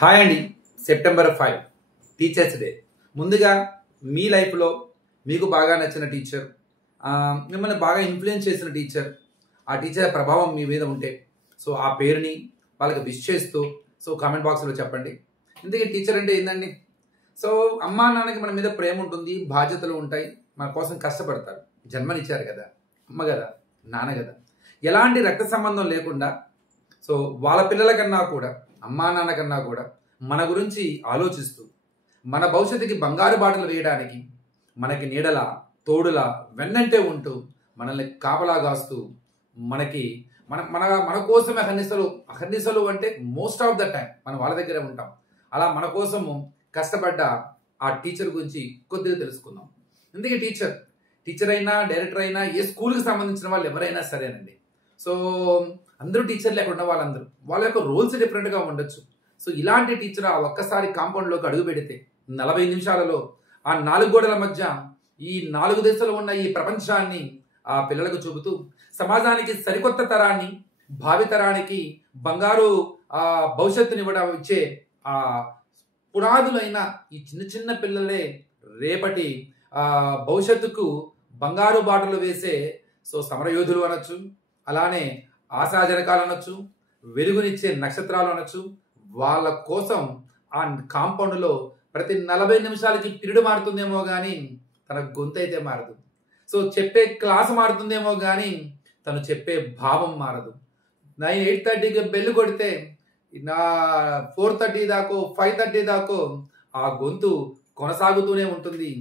Hi అండి. September 5 teachers day. ముందుగా మీ లైఫ్లో మీకు బాగా నచ్చిన టీచర్, మిమ్మల్ని బాగా ఇన్ఫ్లుయెన్స్ చేసిన టీచర్, ఆ టీచర్ ప్రభావం మీ మీద ఉంటే సో ఆ పేరుని వాళ్ళకి విష్ చేస్తూ కామెంట్ బాక్స్లో చెప్పండి. ఇందుకే టీచర్ అంటే ఏందండి? సో అమ్మా నాన్నకి మన మీద ప్రేమ ఉంటుంది, బాధ్యతలు ఉంటాయి, మన కోసం కష్టపడతారు, జన్మనిచ్చారు కదా, అమ్మ కదా, నాన్న కదా, ఎలాంటి రక్త సంబంధం లేకుండా సో వాళ్ళ పిల్లల కన్నా కూడా, అమ్మా నాన్న కన్నా కూడా మన గురించి ఆలోచిస్తూ మన భవిష్యత్తుకి బంగారు బాటలు వేయడానికి మనకి నీడలా, తోడులా, వెన్నంటే ఉంటూ మనల్ని కాపలా కాస్తూ మనకి మన మన మన కోసమే అహర్నిశలు అంటే మోస్ట్ ఆఫ్ ద టైం మనం వాళ్ళ దగ్గరే ఉంటాం. అలా మన కోసము కష్టపడ్డ ఆ టీచర్ గురించి కొద్దిగా తెలుసుకుందాం. ఎందుకే టీచర్ అయినా, డైరెక్టర్ అయినా, ఏ స్కూల్కి సంబంధించిన వాళ్ళు ఎవరైనా సరేనండి. సో అందరూ టీచర్లు ఎక్కడ ఉన్న వాళ్ళ యొక్క రోల్స్ డిఫరెంట్గా ఉండొచ్చు. సో ఇలాంటి టీచర్ ఆ ఒక్కసారి కాంపౌండ్లోకి అడుగు పెడితే 40 నిమిషాలలో ఆ 4 గోడల మధ్య ఈ 4 దశలో ఉన్న ఈ ప్రపంచాన్ని ఆ పిల్లలకు చూపుతూ సమాజానికి సరికొత్త తరాన్ని, భావితరానికి బంగారు భవిష్యత్తునివ్వడం ఇచ్చే ఆ పునాదులైన ఈ చిన్న చిన్న పిల్లలే రేపటి భవిష్యత్తుకు బంగారు బాటలు వేసే సమరయోధులు అనొచ్చు, అలానే ఆశాజనకాలు అనొచ్చు, వెలుగునిచ్చే నక్షత్రాలు అనొచ్చు. వాళ్ళ కోసం ఆ కాంపౌండ్లో ప్రతి 40 నిమిషాలకి పీరియడ్ మారుతుందేమో కానీ తన గొంతు అయితే మారదు. సో చెప్పే క్లాస్ మారుతుందేమో కానీ తను చెప్పే భావం మారదు. 8:30కి బెల్లు కొడితే నా 4:30 దాకో 5:30 దాకో ఆ గొంతు కొనసాగుతూనే ఉంటుంది.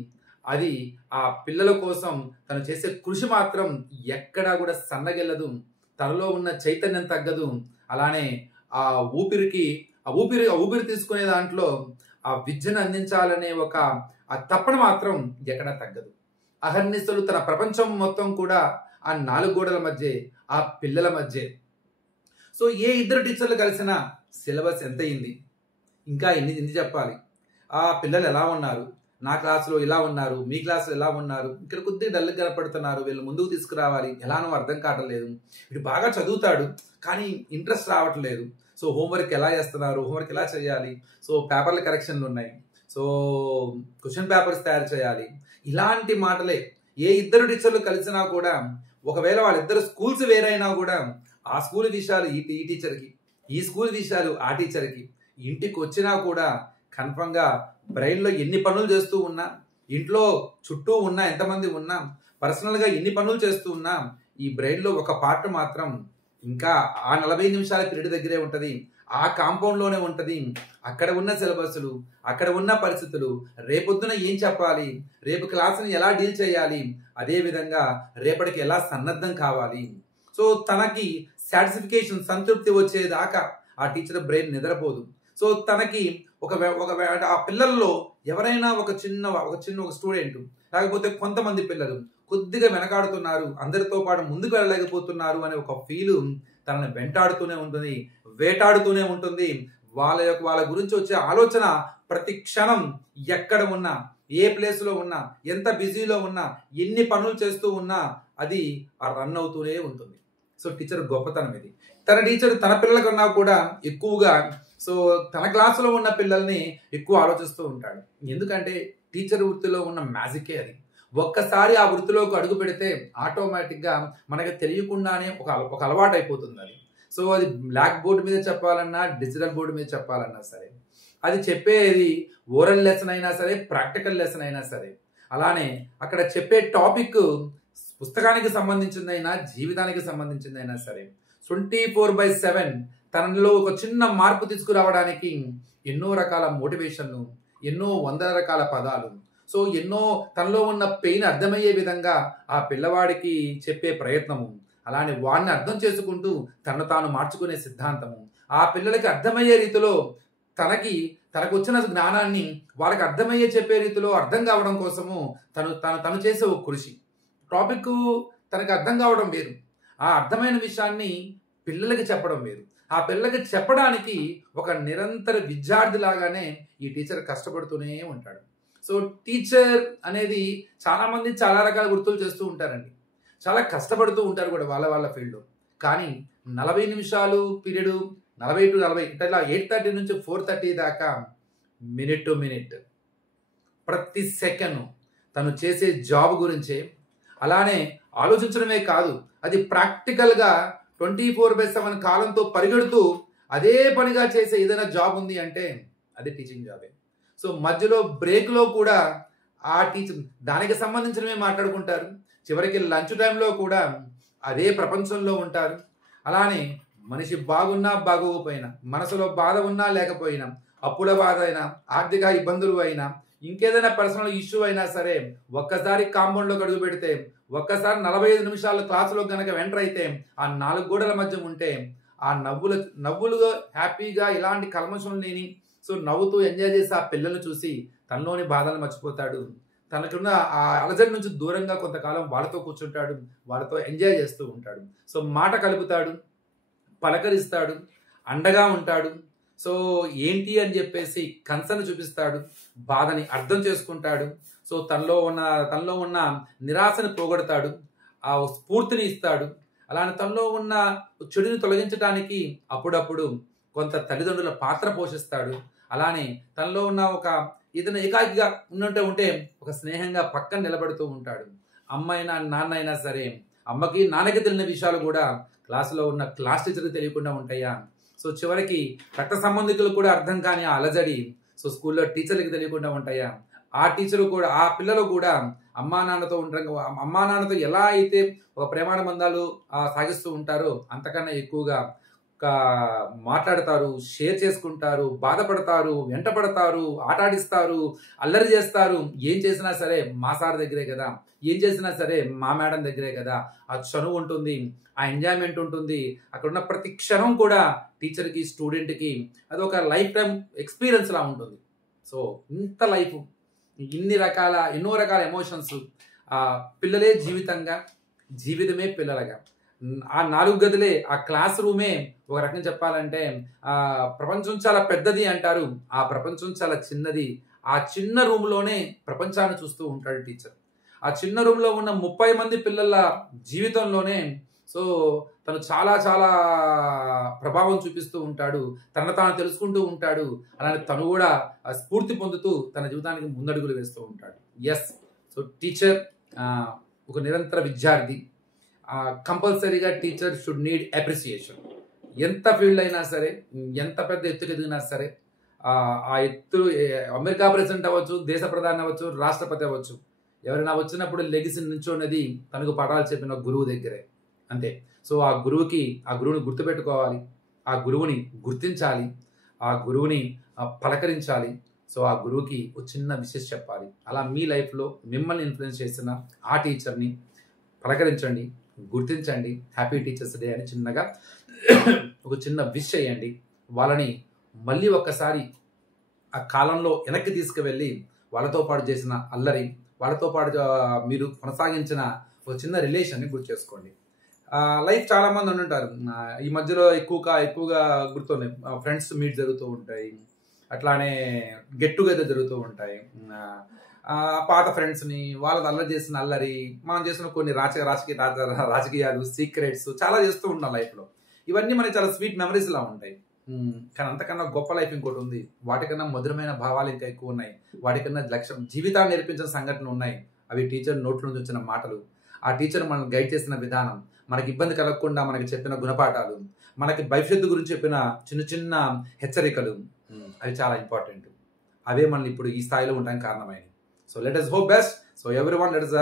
అది ఆ పిల్లల కోసం తను చేసే కృషి మాత్రం ఎక్కడా కూడా సన్నగిల్లదు. తనలో ఉన్న చైతన్యం తగ్గదు. అలానే ఆ ఊపిరి తీసుకునే దాంట్లో ఆ విద్యను అందించాలనే ఆ తపన మాత్రం ఎక్కడా తగ్గదు. అహర్నిశలు తన ప్రపంచం మొత్తం కూడా ఆ 4 గోడల మధ్య, ఆ పిల్లల మధ్య. సో ఏ ఇద్దరు టీచర్లు కలిసిన సిలబస్ ఎంత అయింది, ఇంకా ఎన్ని చెప్పాలి, ఆ పిల్లలు ఎలా ఉన్నారు, నా క్లాసులో ఇలా ఉన్నారు, మీ క్లాసులో ఎలా ఉన్నారు, ఇక్కడ కొద్దిగా డల్గా కనపడుతున్నారు, వీళ్ళు ముందుకు తీసుకురావాలి, ఎలానో అర్థం కావట్లేదు, వీడు బాగా చదువుతాడు కానీ ఇంట్రెస్ట్ రావట్లేదు, సో హోంవర్క్ ఎలా చేస్తున్నారు, హోంవర్క్ ఎలా చేయాలి, సో పేపర్ల కరెక్షన్లు ఉన్నాయి, సో క్వశ్చన్ పేపర్స్ తయారు చేయాలి, ఇలాంటి మాటలే. ఏ ఇద్దరు టీచర్లు కలిసినా కూడా, ఒకవేళ వాళ్ళిద్దరు స్కూల్స్ వేరైనా కూడా ఆ స్కూల్ విషయాలు ఈ టీచర్కి, ఈ స్కూల్ విషయాలు ఆ టీచర్కి, ఇంటికి వచ్చినా కూడా కన్ఫర్మ్గా బ్రెయిన్లో ఎన్ని పనులు చేస్తూ ఉన్నా, ఇంట్లో చుట్టూ ఉన్నా, ఎంతమంది ఉన్నా, పర్సనల్గా ఎన్ని పనులు చేస్తూ ఉన్నా, ఈ బ్రెయిన్లో ఒక పార్ట్ మాత్రం ఇంకా ఆ 40 నిమిషాల పీరియడ్ దగ్గరే ఉంటుంది, ఆ కాంపౌండ్లోనే ఉంటుంది. అక్కడ ఉన్న సిలబస్లు, అక్కడ ఉన్న పరిస్థితులు, రేపొద్దున ఏం చెప్పాలి, రేపు క్లాసుని ఎలా డీల్ చేయాలి, అదేవిధంగా రేపటికి ఎలా సన్నద్ధం కావాలి. సో తనకి సాటిస్ఫికేషన్, సంతృప్తి వచ్చేదాకా ఆ టీచర్ బ్రెయిన్ నిద్రపోదు. సో తనకి ఒక ఆ పిల్లల్లో ఎవరైనా ఒక చిన్న స్టూడెంట్, లేకపోతే కొంతమంది పిల్లలు కొద్దిగా వెనకాడుతున్నారు, అందరితో పాటు ముందుకు వెళ్ళలేకపోతున్నారు అనే ఒక ఫీలు తనని వెంటాడుతూనే ఉంటుంది, వేటాడుతూనే ఉంటుంది. వాళ్ళ గురించి వచ్చే ఆలోచన ప్రతి క్షణం ఎక్కడ ఉన్నా, ఏ ప్లేస్లో ఉన్నా, ఎంత బిజీలో ఉన్నా, ఎన్ని పనులు చేస్తూ ఉన్నా అది రన్ అవుతూనే ఉంటుంది. సో టీచర్ గొప్పతనం ఇది. టీచర్ తన పిల్లల కన్నా కూడా ఎక్కువగా సో తన క్లాసులో ఉన్న పిల్లల్ని ఎక్కువ ఆలోచిస్తూ ఉంటాడు. ఎందుకంటే టీచర్ వృత్తిలో ఉన్న మ్యాజికే అది. ఒక్కసారి ఆ వృత్తిలోకి అడుగు పెడితే ఆటోమేటిక్గా మనకి తెలియకుండానే ఒక అలవాటు అయిపోతుంది అది. సో అది బ్లాక్ బోర్డు మీద చెప్పాలన్నా, డిజిటల్ బోర్డు మీద చెప్పాలన్నా సరే, అది చెప్పేది ఓరల్ లెసన్ అయినా సరే, ప్రాక్టికల్ లెసన్ అయినా సరే, అలానే అక్కడ చెప్పే టాపిక్ పుస్తకానికి సంబంధించిందైనా, జీవితానికి సంబంధించిందైనా సరే, 24/7 తనలో ఒక చిన్న మార్పు తీసుకురావడానికి ఎన్నో రకాల మోటివేషన్లు, ఎన్నో 100 రకాల పదాలు, సో ఎన్నో తనలో ఉన్న పెయిన్ అర్థమయ్యే విధంగా ఆ పిల్లవాడికి చెప్పే ప్రయత్నము, అలానే వాడిని అర్థం చేసుకుంటూ తనను తాను మార్చుకునే సిద్ధాంతము, ఆ పిల్లలకి అర్థమయ్యే రీతిలో తనకు వచ్చిన జ్ఞానాన్ని వాళ్ళకి అర్థమయ్యే చెప్పే రీతిలో అర్థం కావడం కోసము తను చేసే ఒక కృషి. టాపిక్ తనకు అర్థం కావడం వేరు, ఆ అర్థమైన విషయాన్ని పిల్లలకి చెప్పడం వేరు. ఆ పిల్లలకి చెప్పడానికి ఒక నిరంతర విద్యార్థి లాగానే ఈ టీచర్ కష్టపడుతూనే ఉంటాడు. సో టీచర్ అనేది చాలామంది చాలా రకాల వృత్తులు చేస్తూ ఉంటారండి, చాలా కష్టపడుతూ ఉంటారు కూడా వాళ్ళ ఫీల్డ్లో. కానీ 40 నిమిషాలు పీరియడ్ 40 to 40 ఇట్లా 8:30 నుంచి 4:30 దాకా మినిట్ టు మినిట్ ప్రతి సెకండ్ తను చేసే జాబ్ గురించే, అలానే ఆలోచించడమే కాదు, అది ప్రాక్టికల్గా 24/7 కాలంతో పరిగెడుతూ అదే పనిగా చేసే ఏదైనా జాబ్ ఉంది అంటే అది టీచింగ్ జాబే. సో మధ్యలో బ్రేక్లో కూడా ఆ టీచర్ దానికి సంబంధించినవే మాట్లాడుకుంటారు. చివరికి లంచ్ టైంలో కూడా అదే ప్రపంచంలో ఉంటారు. అలానే మనిషి బాగున్నా బాగోకపోయినా, మనసులో బాధ ఉన్నా లేకపోయినా, అప్పుల బాధ అయినా, ఆర్థిక ఇబ్బందులు అయినా, ఇంకేదైనా పర్సనల్ ఇష్యూ అయినా సరే, ఒక్కసారి కాంపౌండ్లోకి అడుగు పెడితే, ఒక్కసారి 45 నిమిషాలు క్లాసులో కనుక ఎంటర్ అయితే, ఆ 4 గోడల మధ్య ఉంటే, ఆ నవ్వులుగా హ్యాపీగా ఇలాంటి కల్మషం లేని సో నవ్వుతూ ఎంజాయ్ చేసి ఆ పిల్లల్ని చూసి తనలోని బాధలు మర్చిపోతాడు. తనకున్న ఆ అలజడి నుంచి దూరంగా కొంతకాలం వాళ్ళతో కూర్చుంటాడు, వాళ్ళతో ఎంజాయ్ చేస్తూ ఉంటాడు. సో మాట కలుపుతాడు, పలకరిస్తాడు, అండగా ఉంటాడు. సో ఏంటి అని చెప్పేసి కన్సర్న్ చూపిస్తాడు, బాధని అర్థం చేసుకుంటాడు. సో తనలో ఉన్న నిరాశని పోగొడతాడు, ఆ స్ఫూర్తిని ఇస్తాడు. అలానే తనలో ఉన్న చెడుని తొలగించడానికి అప్పుడప్పుడు కొంత తల్లిదండ్రుల పాత్ర పోషిస్తాడు. అలానే తనలో ఉన్న ఒక ఏదైనా ఏకాకిగా ఉంటే ఒక స్నేహంగా పక్కన నిలబడుతూ ఉంటాడు. అమ్మ అయినా నాన్న అయినా సరే, అమ్మకి నాన్నకి తెలియని విషయాలు కూడా క్లాసులో ఉన్న క్లాస్ టీచర్కి తెలియకుండా ఉంటాయా? సో చివరికి రక్త సంబంధికులు కూడా అర్థం కాని ఆ అలజడి సో స్కూల్లో టీచర్లకి తెలియకుండా ఉంటాయా? ఆ టీచరు కూడా, ఆ పిల్లలు కూడా అమ్మా నాన్నతో ఎలా అయితే ఒక ప్రేమానుబంధాలు సాగిస్తూ ఉంటారో అంతకన్నా ఎక్కువగా మాట్లాడతారు, షేర్ చేసుకుంటారు, బాధపడతారు, వెంటపడతారు, ఆటాడిస్తారు, అల్లరి చేస్తారు. ఏం చేసినా సరే మా సార్ దగ్గరే కదా, ఏం చేసినా సరే మా మేడం దగ్గరే కదా. ఆ చనువు ఉంటుంది, ఆ ఎంజాయ్మెంట్ ఉంటుంది. అక్కడ ఉన్న ప్రతి క్షణం కూడా టీచర్కి, స్టూడెంట్కి అది ఒక లైఫ్ టైం ఎక్స్పీరియన్స్ లా ఉంటుంది. సో ఇంత లైఫ్, ఎన్నో రకాల ఎమోషన్స్, పిల్లలే జీవితంగా, జీవితమే పిల్లలుగా, ఆ 4 గదులే, ఆ క్లాస్ రూమే ఒక రకంగా చెప్పాలంటే ప్రపంచం చాలా పెద్దది అంటారు, ఆ ప్రపంచం చాలా చిన్నది. ఆ చిన్న రూమ్లోనే ప్రపంచాన్ని చూస్తూ ఉంటాడు టీచర్. ఆ చిన్న రూమ్లో ఉన్న 30 మంది పిల్లల జీవితంలోనే సో తను చాలా చాలా ప్రభావం చూపిస్తూ ఉంటాడు, తనను తాను తెలుసుకుంటూ ఉంటాడు. అలానే తను కూడా స్ఫూర్తి పొందుతూ తన జీవితానికి ముందడుగులు వేస్తూ ఉంటాడు. ఎస్, సో టీచర్ ఒక నిరంతర విద్యార్థి. కంపల్సరీగా టీచర్ షుడ్ నీడ్ అప్రిసియేషన్. ఎంత ఫీల్డ్ అయినా సరే, ఎంత పెద్ద ఎత్తుకు ఎదిగినా సరే, ఆ ఎత్తు అమెరికా ప్రెసిడెంట్ అవ్వచ్చు, దేశ ప్రధాని అవ్వచ్చు, రాష్ట్రపతి అవ్వచ్చు, ఎవరైనా వచ్చినప్పుడు లెగిసి నిల్చున్నది తనకు పాఠాలు చెప్పిన గురువు దగ్గరే, అంతే. సో ఆ గురువుని గుర్తుపెట్టుకోవాలి, ఆ గురువుని గుర్తించాలి, ఆ గురువుని పలకరించాలి. సో ఆ గురువుకి ఒక చిన్న విషయం చెప్పాలి. అలా మీ లైఫ్లో మిమ్మల్ని ఇన్ఫ్లుయెన్స్ చేసిన ఆ టీచర్ని పలకరించండి, గుర్తించండి. హ్యాపీ టీచర్స్ డే అని చిన్నగా ఒక చిన్న విష్ చేయండి. వాళ్ళని మళ్ళీ ఒక్కసారి ఆ కాలంలో వెనక్కి తీసుకువెళ్ళి వాళ్ళతో పాటు చేసిన అల్లరి, వాళ్ళతో పాటు మీరు కొనసాగించిన ఒక చిన్న రిలేషన్ని గుర్తు చేసుకోండి. లైఫ్ చాలా మంది ఉంటుంటారు. ఈ మధ్యలో ఎక్కువగా గుర్తున్నాయి, ఫ్రెండ్స్ మీట్ జరుగుతూ ఉంటాయి, అట్లానే గెట్ టుగెదర్ జరుగుతూ ఉంటాయి. పాత ఫ్రెండ్స్ని, వాళ్ళది అల్లరి చేసిన అల్లరి, మనం చేసిన కొన్ని రాజకీయాలు, సీక్రెట్స్ చాలా చేస్తూ ఉంటాం లైఫ్లో. ఇవన్నీ మనకి చాలా స్వీట్ మెమరీస్ లా ఉంటాయి. కానీ అంతకన్నా గొప్ప లైఫ్ ఇంకోటి ఉంది. వాటికన్నా మధురమైన భావాలు ఇంకా ఎక్కువ ఉన్నాయి. వాటికన్నా జీవితాన్ని నేర్పించిన సంఘటనలు ఉన్నాయి. అవి టీచర్ నోట్ల నుంచి వచ్చిన మాటలు, ఆ టీచర్ మనం గైడ్ చేసిన విధానం, మనకి ఇబ్బంది కలగకుండా మనకి చెప్పిన గుణపాఠాలు, మనకి భవిష్యత్తు గురించి చెప్పిన చిన్న చిన్న హెచ్చరికలు, అవి చాలా ఇంపార్టెంట్. అవే మనల్ని ఇప్పుడు ఈ స్థాయిలో ఉండడానికి కారణమైనవి. So let us hope best. So everyone let us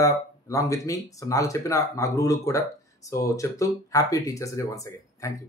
along with me. సో నాకు చెప్పిన నా గురువులకు కూడా సో చెప్తూ happy teachers day once again. Thank you.